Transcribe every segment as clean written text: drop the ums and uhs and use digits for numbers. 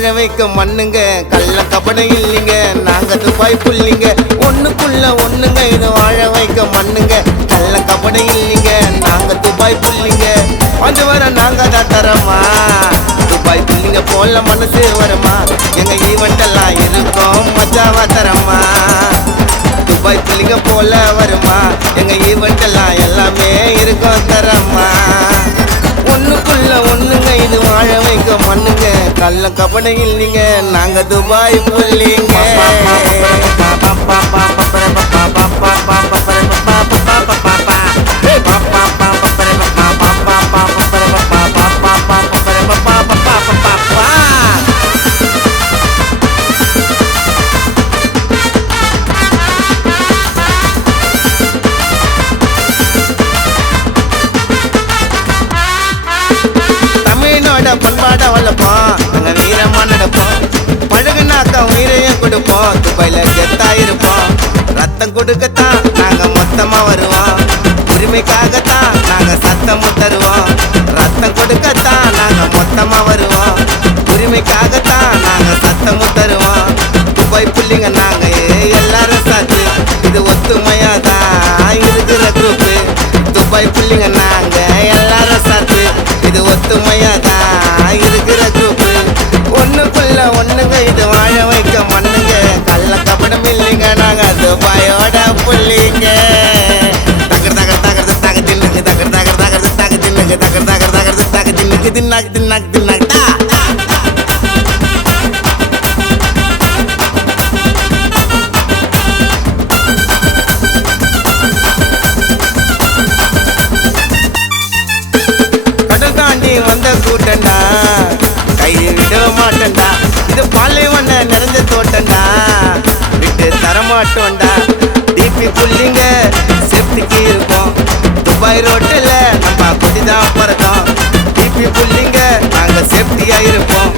வாழ வைக்க மண்ணுங்க கள்ள கபடம் இல்லைங்க நாங்க துபாய் புள்ளிங்க ஒண்ணுக்குள்ள ஒண்ணுங்க இது வாழ வைக்க மண்ணுங்க கள்ள கபடம் இல்லைங்க நாங்க துபாய் புள்ளிங்க வந்து வர நாங்க தான் தரமா துபாய் புள்ளிங்க போல மனசு வருமா எங்க ஈவெண்ட் எல்லாம் இருக்கும் மஜாவா தரமா துபாய் புள்ளிங்க போல வருமா எங்க ஈவெண்ட் எல்லாம் எல்லாமே இருக்கும் தரமா ஒண்ணுக்குள்ள ஒண்ணுங்க இது வாழ வைக்க மண்ணுங்க கள்ள கபடம் இல்லைங்க நாங்க துபாய் புள்ளிங்க பண்பாட வளர்ப்போம் நாங்க வீரமா நடப்போம் பழகுனாக்கா உயிரையும் கொடுப்போம் துபாயில கெத்தா இருப்போம் ரத்தம் கொடுக்கத்தான் நாங்க மொத்தமா வருவோம் உரிமைக்காகத்தான் நாங்க சத்தமும் தருவோம் ரத்தம் கொடுக்கத்தான் நாங்க மொத்தமா வருவோம் உரிமைக்காகத்தான் நாங்க சத்தமும் தருவோம் துபாய் புள்ளிங்க நாங்க எல்லாரும் சாத்து இது ஒத்துமையாதான் இருக்கிற குரூப் துபாய் புள்ளிங்க நாங்க எல்லாரும் சாத்து இது ஒத்துமையாதான் இருக்கிற குரூப் ஒண்ணுக்குள்ள ஒண்ணுங்க இது வாழ வைக்க மண்ணுங்க கள்ள கபடம் இல்லைங்க நாங்க துபாயோட புள்ளிங்க தகர் தகர் தகர்து தக தின்னுக்கு தகர் தகர் தகர்து தக தின்னுக்கு தகர் தகர் தகர்து தக தின்னுக்கு தின்னாக்கு தின்னாக்கு தின்னாக்கு வந்த கூட்டண்டா கையை விட மாட்டேன்டா இது பாலைவன நிறைஞ்ச தோட்டண்டா விட்டு தரமாட்டோண்டா டிபி புள்ளிங்க சேஃப்டிக்கு இருப்போம் துபாய் ரோட்டில் நம்ம கொடிதான் பறக்கும் டிபி புள்ளிங்க நாங்க சேஃப்டியா இருப்போம்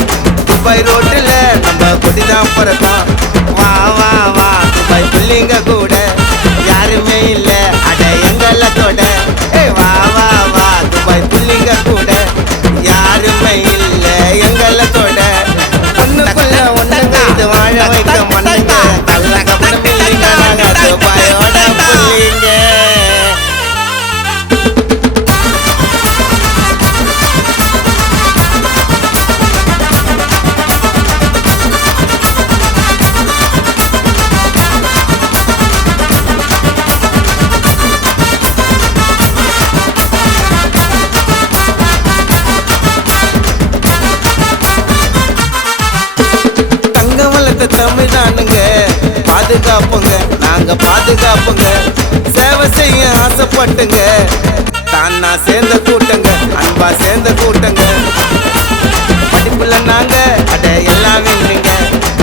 துபாய் ரோட்டில் நம்ம கொடிதான் பறக்கும் வா வா வா துபாய் புள்ளிங்க கூட யாருமே இல்ல அட எங்களத்தோட வா வா வா துபாய் புள்ளிங்க கூட யாருமே இல்ல எங்களத்தோட ஒண்ணுக்குள்ள ஒண்ணுங்க இது வாழ வைக்க மண்ணுங்க கள்ள கபடம் இல்லைங்க நாங்க துபாயோட புள்ளிங்க தமிழ்தானுங்க பாதுகாப்புங்க நாங்க பாதுகாப்புங்க சேவை செய்ய ஆசைப்பட்டுங்க தானா சேர்ந்த கூட்டங்க அன்பா சேர்ந்த கூட்டங்க படிப்புல நாங்க அட எல்லாம் இல்லைங்க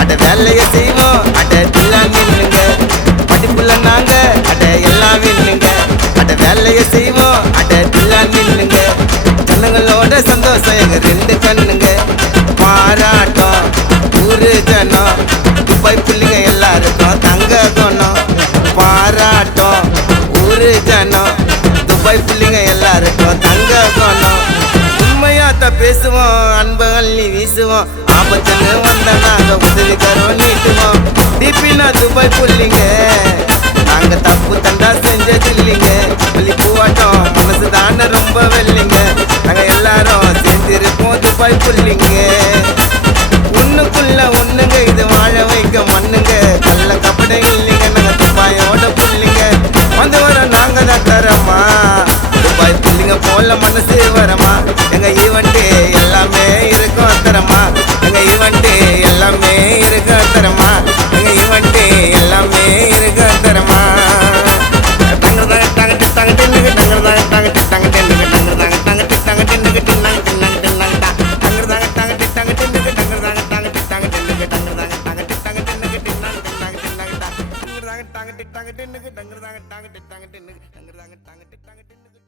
அட வேலைய செய்வோம் அட தில்லாம் இல்லைங்க படிப்புல நாங்க அட எல்லாம் இல்லைங்க அட வேலைய செய்வோம் அட தில்லாம் இல்லைங்க கண்ணுங்களோட சந்தோஷம் எங்க ரெண்டு கண்ணுங்க பாராட்டம் ஊரு ஜனம் துபாய் புள்ளிங்க எல்லாருக்கும் தங்க குணம் பாராட்டம் ஊரு ஜனம் துபாய் புள்ளிங்க எல்லாருக்கும் தங்க குணம் உண்மையாத்த பேசுவோம் அன்பு அள்ளி வீசுவோம் ஆபத்துன்னு வந்த நாங்க உதவி கரோம் நீட்டுவோம் டிபினா துபாய் புள்ளிங்க நாங்க தப்பு தண்டா செஞ்சது இல்லைங்க பள்ளி பூவாட்டம் மனசு தானே ரொம்ப வெள்ளிங்க நாங்க எல்லாரும் சேர்ந்திருப்போம் துபாய் புள்ளிங்க ஒண்ணுக்குள்ள ஒண்ணுங்க இது வாழ வைக்க மண்ணுங்க கள்ள கபடம் இல்லைங்க நாங்க துபாயோட புள்ளிங்க வந்து வர நாங்க தான் தரமா துபாய் புள்ளிங்க போல மனசு வரமா எங்க ஈவெண்ட் எல்லாமே இருக்கும் தரமா எங்க ஈவெண்ட் எல்லாமே இருக்கும் தரமா எங்க ஈவெண்ட் எல்லாமே இருக்கும் தரமா டங்கர் தாங்க டங்க டங்க டென்னுக்கு டங்கர் தாங்க டங்க டங்க டென்னுக்கு டங்கர் தாங்க டங்க டங்க டென்னுக்கு டின்னாங்க டின்னாங்க டின்னாங்க டங்கர் தாங்க டங்க டங்க டென்னுக்கு டங்கர் தாங்க டங்க டங்க டென்னுக்கு டங்கர் தாங்க டங்க டங்க டென்னுக்கு டின்னாங்க டின்னாங்க டின்னாங்க டங்கர் தாங்க டங்க டங்க டென்னுக்கு டங்கர் தாங்க டங்க டங்க டென்னுக்கு டங்கர் தாங்க டங்க டங்க டென்னுக்கு